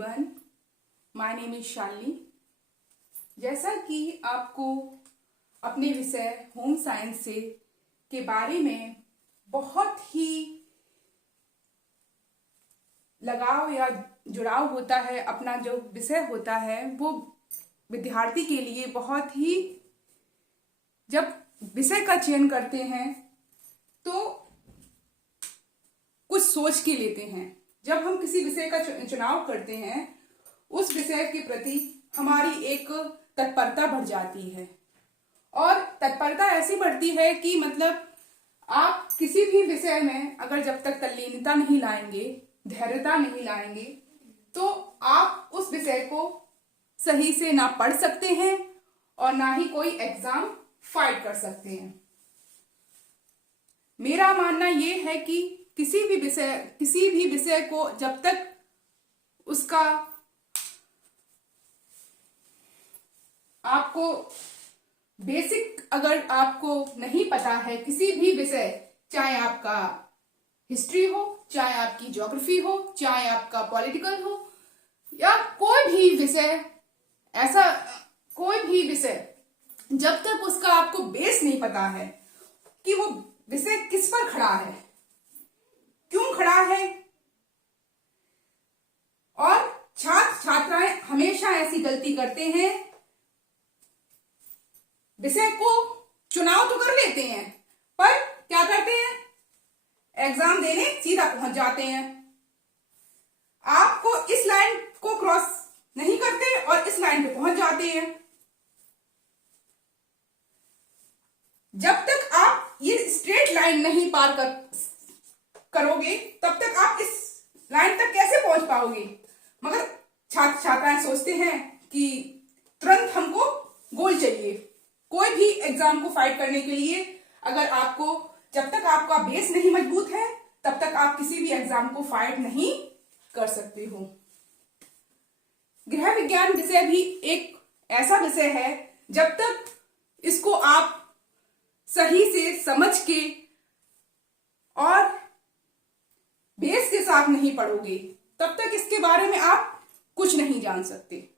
everyone, my name is Shalini. जैसा कि आपको अपने विषय होम साइंस से के बारे में बहुत ही लगाव या जुड़ाव होता है, अपना जो विषय होता है वो विद्यार्थी के लिए बहुत ही, जब विषय का चयन करते हैं तो कुछ सोच के लेते हैं। जब हम किसी विषय का चुनाव करते हैं उस विषय के प्रति हमारी एक तत्परता बढ़ जाती है, और तत्परता ऐसी बढ़ती है कि मतलब आप किसी भी विषय में अगर जब तक तल्लीनता नहीं लाएंगे, धैर्यता नहीं लाएंगे, तो आप उस विषय को सही से ना पढ़ सकते हैं और ना ही कोई एग्जाम फाइट कर सकते हैं। मेरा मानना यह है कि किसी भी विषय को जब तक उसका आपको बेसिक अगर आपको नहीं पता है, किसी भी विषय, चाहे आपका हिस्ट्री हो, चाहे आपकी ज्योग्राफी हो, चाहे आपका पॉलिटिकल हो, या कोई भी विषय, ऐसा कोई भी विषय, जब तक उसका आपको बेस नहीं पता है कि वो विषय किस पर खड़ा है, क्यों खड़ा है, और छात्र छात्राएं हमेशा ऐसी गलती करते हैं, विषय को चुनाव तो कर लेते हैं पर क्या करते हैं, एग्जाम देने सीधा पहुंच जाते हैं। आपको इस लाइन को क्रॉस नहीं करते और इस लाइन पे पहुंच जाते हैं। जब तक आप ये स्ट्रेट लाइन नहीं पार करोगे तब तक आप इस लाइन तक कैसे पहुंच पाओगे। मगर छात्र छात्राएं सोचते हैं कि तुरंत हमको गोल चाहिए। कोई भी एग्जाम को फाइट करने के लिए अगर आपको, जब तक आपका बेस नहीं मजबूत है तब तक आप किसी भी एग्जाम को फाइट नहीं कर सकते हो। गृह विज्ञान विषय भी एक ऐसा विषय है, जब तक इसको आप सही से समझ के और बेस के साथ नहीं पढ़ोगे तब तक इसके बारे में आप कुछ नहीं जान सकते।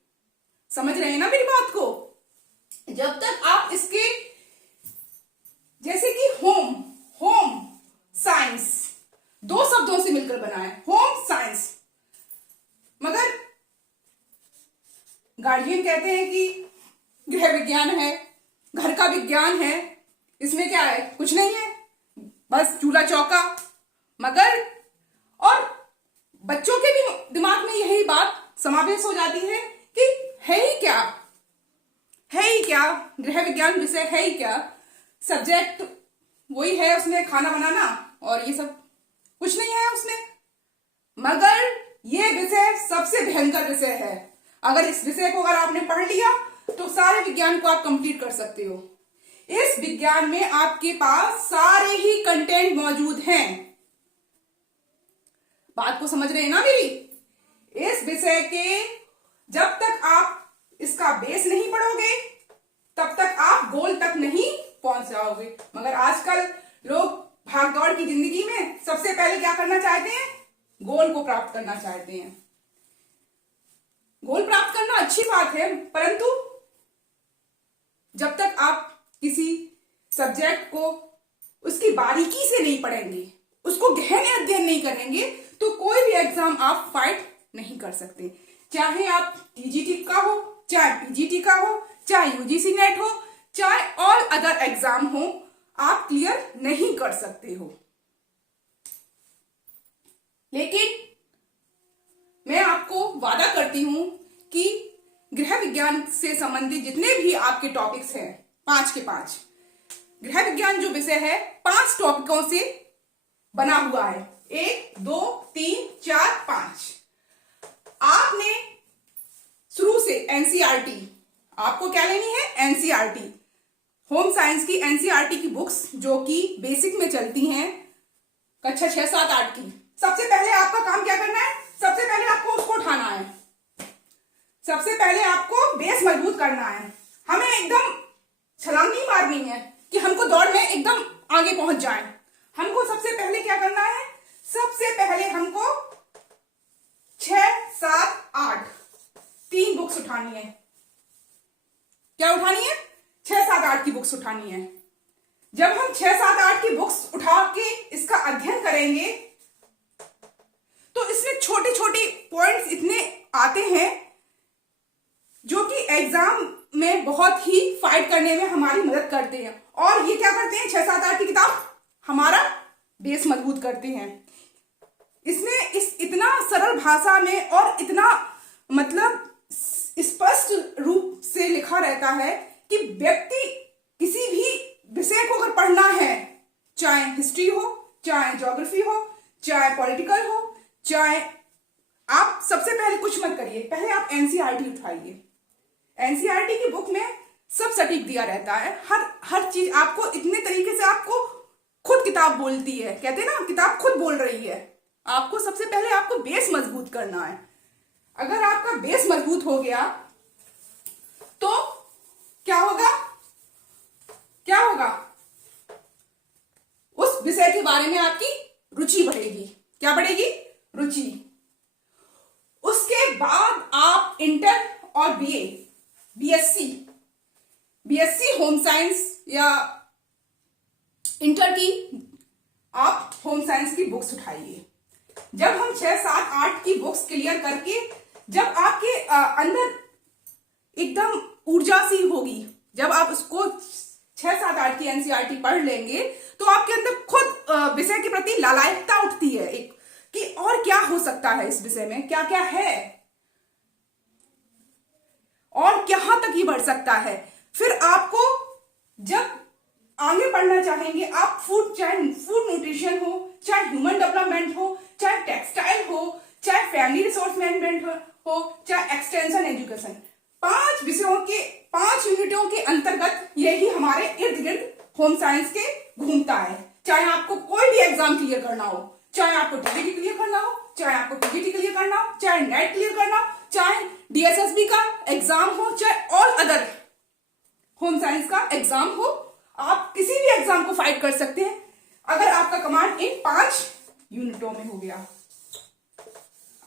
समझ रहे हैं ना मेरी बात को। जब तक आप इसके, जैसे कि होम साइंस दो शब्दों से मिलकर बना है, होम साइंस, मगर गार्जियन कहते हैं कि गृह विज्ञान है, घर का विज्ञान है, इसमें क्या है, कुछ नहीं है, बस चूल्हा चौका। मगर और बच्चों के भी दिमाग में यही बात समावेश हो जाती है कि है ही क्या गृह विज्ञान विषय, है ही क्या, सब्जेक्ट वही है, उसमें खाना बनाना और ये सब, कुछ नहीं है उसमें। मगर ये विषय सबसे भयंकर विषय है। अगर इस विषय को अगर आपने पढ़ लिया तो सारे विज्ञान को आप कंप्लीट कर सकते हो। इस विज्ञान में आपके पास सारे ही कंटेंट मौजूद हैं। बात को समझ रहे हैं ना मेरी। इस विषय के जब तक आप इसका बेस नहीं पढ़ोगे तब तक आप गोल तक नहीं पहुंच जाओगे। मगर आजकल लोग भागदौड़ की जिंदगी में सबसे पहले क्या करना चाहते हैं, गोल को प्राप्त करना चाहते हैं। गोल प्राप्त करना अच्छी बात है, परंतु जब तक आप किसी सब्जेक्ट को उसकी बारीकी से नहीं पढ़ेंगे, उसको गहन अध्ययन नहीं करेंगे, तो कोई भी एग्जाम आप फाइट नहीं कर सकते। चाहे आप टीजीटी का हो, चाहे पीजीटी का हो, चाहे यूजीसी नेट हो, चाहे ऑल अदर एग्जाम हो, आप क्लियर नहीं कर सकते हो। लेकिन मैं आपको वादा करती हूं कि गृह विज्ञान से संबंधित जितने भी आपके टॉपिक्स हैं, 5 के 5, गृह विज्ञान जो विषय है 5 टॉपिकों से बना हुआ है। 1 2 3 4 5। आपने शुरू से एनसीईआरटी, आपको क्या लेनी है, एनसीईआरटी, होम साइंस की एनसीईआरटी की बुक्स जो कि बेसिक में चलती हैं, कक्षा 6 7 8 की। सबसे पहले आपका काम क्या करना है, सबसे पहले आपको उसको उठाना है। सबसे पहले आपको बेस मजबूत करना है। हमें एकदम छलांग नहीं मारनी है कि हमको दौड़ में एकदम आगे पहुंच जाए। हमको सबसे पहले क्या करना है, सबसे पहले हमको 6 7 8 उठानी है। क्या उठानी है? 6, 7, 8 की बुक्स उठानी है। जब हम 6, 7, 8 की बुक्स उठा के इसका अध्ययन करेंगे तो इसमें छोटे छोटे पॉइंट्स इतने आते हैं जो कि एग्जाम में बहुत ही फाइट करने में हमारी मदद करते हैं। और ये क्या करते हैं? 6, 7, 8 की किताब हमारा बेस मजबूत करते हैं। इसमें इस इतना सरल भाषा में और इतना मतलब स्पष्ट रूप से लिखा रहता है कि व्यक्ति किसी भी विषय को अगर पढ़ना है, चाहे हिस्ट्री हो, चाहे ज्योग्राफी हो, चाहे पॉलिटिकल हो, चाहे, आप सबसे पहले कुछ मत करिए, पहले आप एनसीईआरटी उठाइए। एनसीईआरटी की बुक में सब सटीक दिया रहता है, हर चीज आपको इतने तरीके से, आपको खुद किताब बोलती है, कहते हैं ना किताब खुद बोल रही है। आपको सबसे पहले आपको बेस मजबूत करना है। अगर आपका बेस मजबूत हो गया तो क्या होगा? क्या होगा? उस विषय के बारे में आपकी रुचि बढ़ेगी। क्या बढ़ेगी? रुचि। उसके बाद आप इंटर और बीएससी होम साइंस या इंटर की आप होम साइंस की बुक्स उठाइए। जब हम 6, 7, 8 की बुक्स क्लियर करके, जब आपके अंदर एकदम ऊर्जा सी होगी, जब आप उसको 6, 7, 8 की एनसीईआरटी पढ़ लेंगे तो आपके अंदर खुद विषय के प्रति लालायिकता उठती है एक, कि और क्या हो सकता है इस विषय में, क्या क्या है और कहां तक ये बढ़ सकता है। फिर आपको जब आगे बढ़ना चाहेंगे, आप चाहे फूड न्यूट्रिशन हो, चाहे ह्यूमन डेवलपमेंट हो, चाहे टेक्सटाइल हो, चाहे फैमिली रिसोर्स मैनेजमेंट हो, चाहे एक्सटेंशन एजुकेशन, 5 विषयों के 5 यूनिटों के अंतर्गत यही हमारे इर्द गिर्द होम साइंस के घूमता है। चाहे आपको कोई भी एग्जाम क्लियर करना हो, चाहे आपको टीजीटी क्लियर करना हो, चाहे आपको पीजीटी क्लियर करना हो, चाहे नेट क्लियर करना हो, चाहे डीएसएसबी का एग्जाम हो, चाहे ऑल अदर होम साइंस का एग्जाम हो, आप किसी भी एग्जाम को फाइट कर सकते हैं अगर आपका कमांड इन 5 यूनिटों में हो गया।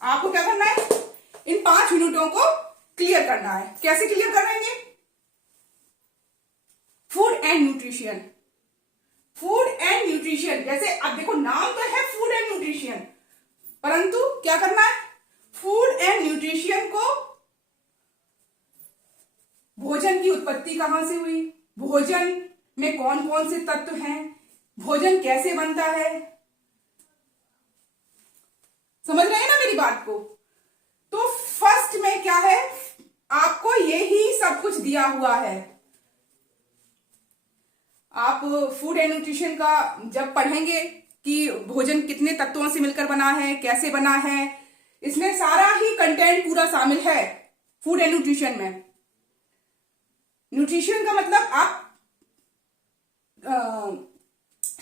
आपको क्या करना है? इन 5 यूनिटों को क्लियर करना है। कैसे क्लियर करेंगे? Food and nutrition. Food and nutrition, जैसे अब देखो नाम तो है फूड एंड न्यूट्रिशन, परंतु क्या करना है? फूड एंड न्यूट्रिशन को, भोजन की उत्पत्ति कहां से हुई, भोजन में कौन कौन से तत्व हैं, भोजन कैसे बनता है, समझ रहे हैं ना मेरी बात को? तो फर्स्ट में क्या है, आपको यही सब कुछ दिया हुआ है। आप फूड एंड न्यूट्रिशन का जब पढ़ेंगे कि भोजन कितने तत्वों से मिलकर बना है, कैसे बना है, इसमें सारा ही कंटेंट पूरा शामिल है फूड एंड न्यूट्रिशन में। न्यूट्रिशन का मतलब आप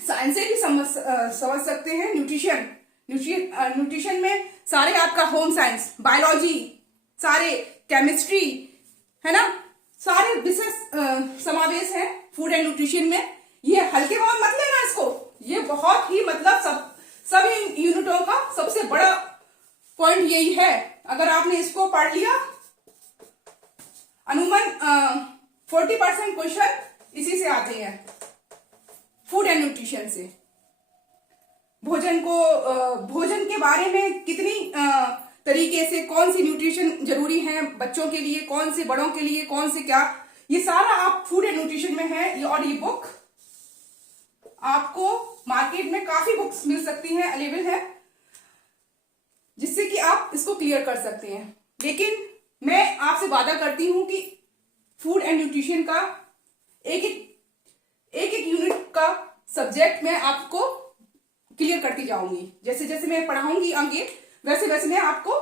साइंस से भी समझ सकते हैं। न्यूट्रिशन में सारे आपका होम साइंस, बायोलॉजी, सारे केमिस्ट्री, है ना, सारे विषय समावेश है फूड एंड न्यूट्रिशन में। ये हल्के में मत लेना इसको, ये बहुत ही मतलब सब इन यूनिटों का सबसे बड़ा पॉइंट यही है। अगर आपने इसको पढ़ लिया, अनुमान 40% क्वेश्चन इसी से आते हैं, फूड एंड न्यूट्रिशन से। भोजन के बारे में कितनी तरीके से कौन सी न्यूट्रिशन जरूरी है बच्चों के लिए, कौन से बड़ों के लिए, कौन से क्या, ये सारा आप फूड एंड न्यूट्रिशन में है। और ये बुक आपको मार्केट में काफी बुक्स मिल सकती हैं, अवेलेबल है, जिससे कि आप इसको क्लियर कर सकते हैं। लेकिन मैं आपसे वादा करती हूं कि फूड एंड न्यूट्रिशन का एक एक यूनिट का सब्जेक्ट मैं आपको क्लियर करती जाऊंगी। जैसे जैसे मैं पढ़ाऊंगी आगे, वैसे वैसे मैं आपको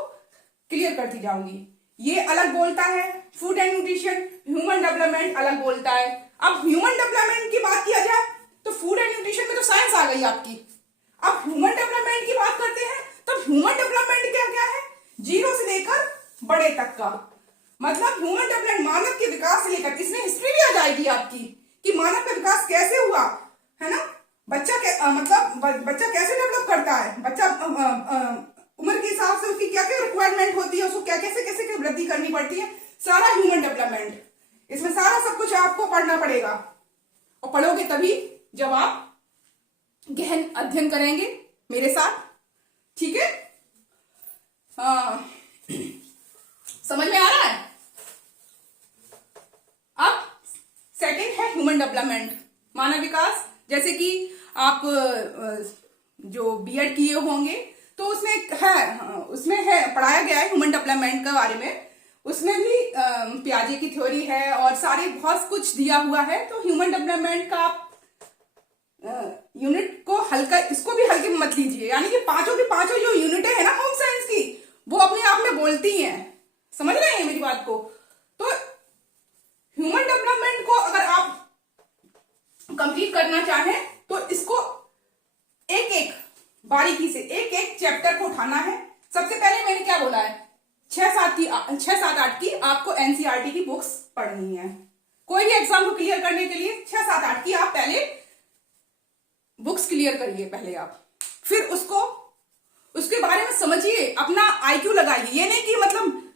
क्लियर करती जाऊंगी। ये अलग बोलता है food and nutrition, human development अलग बोलता है। अब ह्यूमन डेवलपमेंट की बात किया जाए तो फूड एंड न्यूट्रिशन में तो साइंस आ गई आपकी। अब ह्यूमन डेवलपमेंट की बात करते हैं तो ह्यूमन डेवलपमेंट क्या क्या है, 0 से लेकर बड़े तक का, मतलब ह्यूमन डेवलपमेंट मानव के विकास से लेकर, इसमें हिस्ट्री भी आ जाएगी आपकी कि मानव का विकास कैसे हुआ, है ना, बच्चा कैसे डेवलप करता है, बच्चा उम्र के हिसाब से उसकी क्या क्या रिक्वायरमेंट होती है, उसको क्या कैसे कैसे वृद्धि करनी पड़ती है, सारा ह्यूमन डेवलपमेंट, इसमें सारा सब कुछ आपको पढ़ना पड़ेगा, और पढ़ोगे तभी जब आप गहन अध्ययन करेंगे मेरे साथ। ठीक है, समझ में आ रहा है? अब सेकंड है ह्यूमन डेवलपमेंट, मानव विकास। जैसे कि आप जो बीएड किए होंगे तो उसमें है पढ़ाया गया है ह्यूमन डेवलपमेंट के बारे में। उसमें भी पियाजे की थ्योरी है और सारे बहुत कुछ दिया हुआ है। तो ह्यूमन डेवलपमेंट का आप यूनिट को हल्का, इसको भी हल्के में मत लीजिए। यानी कि पांचों की पांचों जो यूनिट है ना होम साइंस की, वो अपने आप में बोलती हैं। समझ रहे हैं मेरी बात को? तो ह्यूमन डेवलपमेंट को अगर आप कंप्लीट करना चाहें तो इसको एक एक बारीकी से एक एक चैप्टर को उठाना है। सबसे पहले मैंने क्या बोला है, 6-7-8 की आपको एनसीईआरटी की बुक्स पढ़नी है। कोई भी एग्जाम को क्लियर करने के लिए 6-7-8 की आप पहले बुक्स क्लियर करिए पहले आप, फिर उसके बारे में समझिए, अपना आईक्यू लगाइए। ये नहीं कि मतलब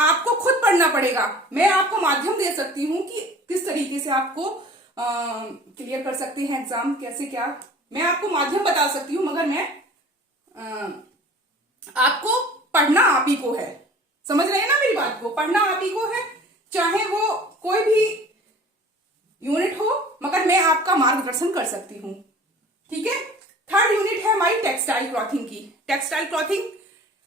आपको खुद पढ़ना पड़ेगा। मैं आपको माध्यम दे सकती हूँ कि किस तरीके से आपको क्लियर कर सकते हैं एग्जाम, कैसे क्या, मैं आपको माध्यम बता सकती हूँ, मगर मैं आपको पढ़ना आप ही को है। समझ रहे हैं ना मेरी बात को? पढ़ना आप ही को है, चाहे वो कोई भी यूनिट हो, मगर मैं आपका मार्गदर्शन कर सकती हूँ। ठीक है, थर्ड यूनिट है हमारी टेक्सटाइल क्लॉथिंग की। टेक्सटाइल क्लॉथिंग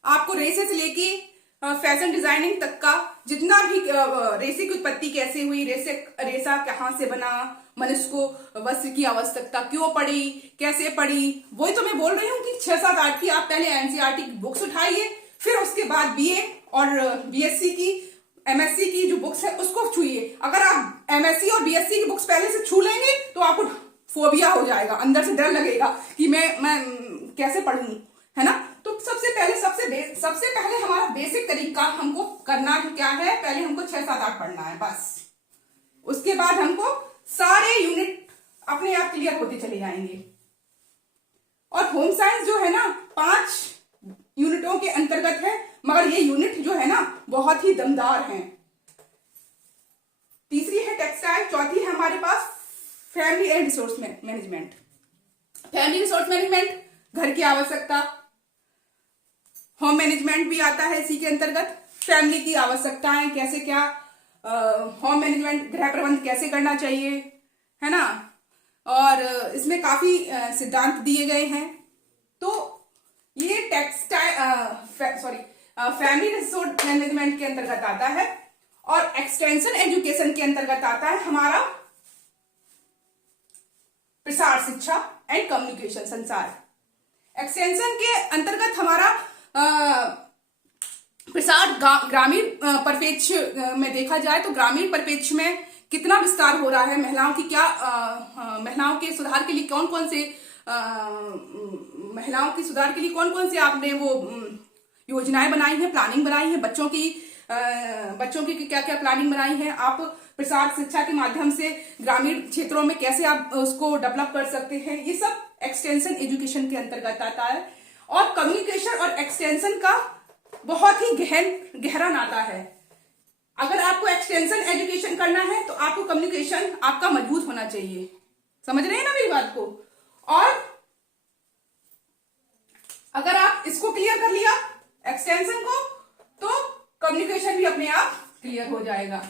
आपको रेसे से लेके फैशन डिजाइनिंग तक का जितना भी रेसे की उत्पत्ति कैसे हुई, रेसा कहाँ से बना, मनुष्य को वस्त्र की आवश्यकता क्यों पड़ी, कैसे पड़ी, वही तो मैं बोल रही हूँ कि 6-7-8 की आप पहले एनसीईआरटी की बुक्स उठाइए, फिर उसके बाद बीए और बीएससी की, एमएससी की जो बुक्स है उसको छूइए। अगर आप एमएससी और बीएससी की बुक्स पहले से छू लेंगे तो आपको फोबिया हो जाएगा, अंदर से डर लगेगा कि मैं कैसे पढ़ूं, है ना? तो सबसे पहले हमारा बेसिक तरीका हमको करना क्या है, पहले हमको 6-7-8 पढ़ना है बस। उसके बाद हमको सारे यूनिट अपने आप क्लियर होते चले जाएंगे। और होम साइंस जो है ना 5 यूनिटों के अंतर्गत है, मगर ये यूनिट जो है ना बहुत ही दमदार हैं। तीसरी है टेक्सटाइल, चौथी है हमारे पास family and resource management. Family resource management, घर की आवश्यकता, होम मैनेजमेंट भी आता है इसी के अंतर्गत। फैमिली की आवश्यकताएं कैसे क्या, होम मैनेजमेंट गृह प्रबंध कैसे करना चाहिए, है ना? और इसमें काफी सिद्धांत दिए गए हैं। तो ये फैमिली रिसोर्स मैनेजमेंट के अंतर्गत आता है। और एक्सटेंशन एजुकेशन के अंतर्गत आता है हमारा प्रसार शिक्षा एंड कम्युनिकेशन, संचार। एक्सटेंशन के अंतर्गत हमारा प्रसार ग्रामीण परिप्रेक्ष्य में देखा जाए तो ग्रामीण परिप्रेक्ष्य में कितना विस्तार हो रहा है, महिलाओं की क्या महिलाओं के सुधार के लिए कौन कौन से महिलाओं के सुधार के लिए कौन कौन से आपने वो योजनाएं बनाई हैं, प्लानिंग बनाई है, बच्चों की क्या क्या प्लानिंग बनाई है, आप प्रसार शिक्षा के माध्यम से ग्रामीण क्षेत्रों में कैसे आप उसको डेवलप कर सकते हैं, ये सब एक्सटेंशन एजुकेशन के अंतर्गत आता है। और कम्युनिकेशन और एक्सटेंशन का बहुत ही गहरा नाता है। अगर आपको एक्सटेंशन एजुकेशन करना है तो आपको कम्युनिकेशन आपका मजबूत होना चाहिए। समझ रहे हैं ना मेरी बात को? और अगर आप इसको क्लियर कर लिया एक्सटेंशन को, तो कम्युनिकेशन भी अपने आप क्लियर हो जाएगा।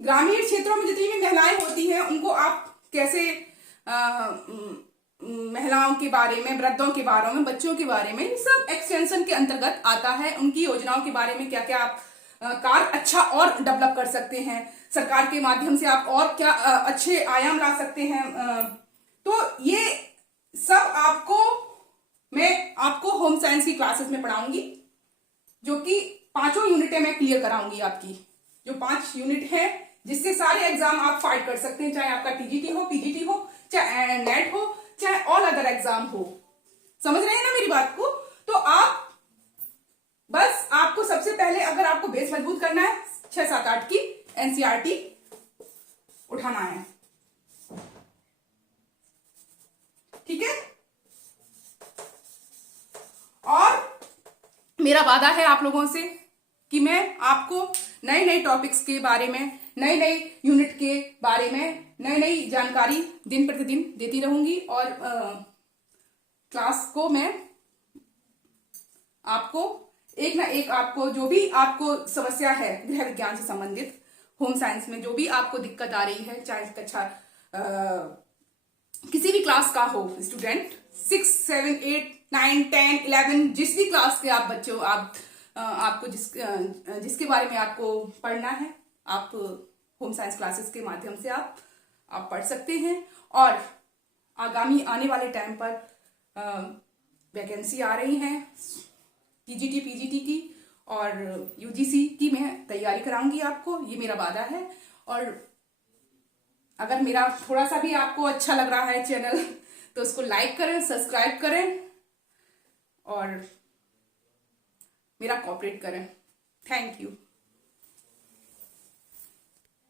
ग्रामीण क्षेत्रों में जितनी भी महिलाएं होती हैं उनको आप कैसे महिलाओं के बारे में, वृद्धों के बारे में, बच्चों के बारे में, सब एक्सटेंशन के अंतर्गत आता है। उनकी योजनाओं के बारे में क्या क्या आप कार्य अच्छा और डेवलप कर सकते हैं, सरकार के माध्यम से आप और क्या अच्छे आयाम ला सकते हैं। तो ये सब मैं आपको होम साइंस की क्लासेस में पढ़ाऊंगी, जो कि 5 यूनिटें मैं क्लियर कराऊंगी। आपकी जो 5 यूनिट है जिससे सारे एग्जाम आप फाइट कर सकते हैं, चाहे आपका टीजीटी हो, पीजीटी हो, चाहे नेट हो, चाहे ऑल अदर एग्जाम हो। समझ रहे हैं ना मेरी बात को? तो आपको सबसे पहले अगर आपको बेस मजबूत करना है 6-7-8 की एनसीईआरटी उठाना है। ठीक है? और मेरा वादा है आप लोगों से कि मैं आपको नए नए टॉपिक्स के बारे में, नए नए यूनिट के बारे में नई नई जानकारी दिन प्रतिदिन देती रहूंगी। और क्लास को मैं आपको एक ना एक, आपको जो भी आपको समस्या है गृह विज्ञान से संबंधित, होम साइंस में जो भी आपको दिक्कत आ रही है, चाहे कक्षा किसी भी क्लास का हो स्टूडेंट, 6, 7, 8, 9, 10, 11, जिस भी क्लास के आप बच्चे हो, आपको जिसके बारे में आपको पढ़ना है, आप होम साइंस क्लासेस के माध्यम से आप पढ़ सकते हैं। और आगामी आने वाले टाइम पर वैकेंसी आ रही हैं टीजीटी पीजीटी की और यूजीसी की, मैं तैयारी कराऊंगी आपको, ये मेरा वादा है। और अगर मेरा थोड़ा सा भी आपको अच्छा लग रहा है चैनल तो उसको लाइक करें, सब्सक्राइब करें और मेरा कोऑपरेट करें। Thank you.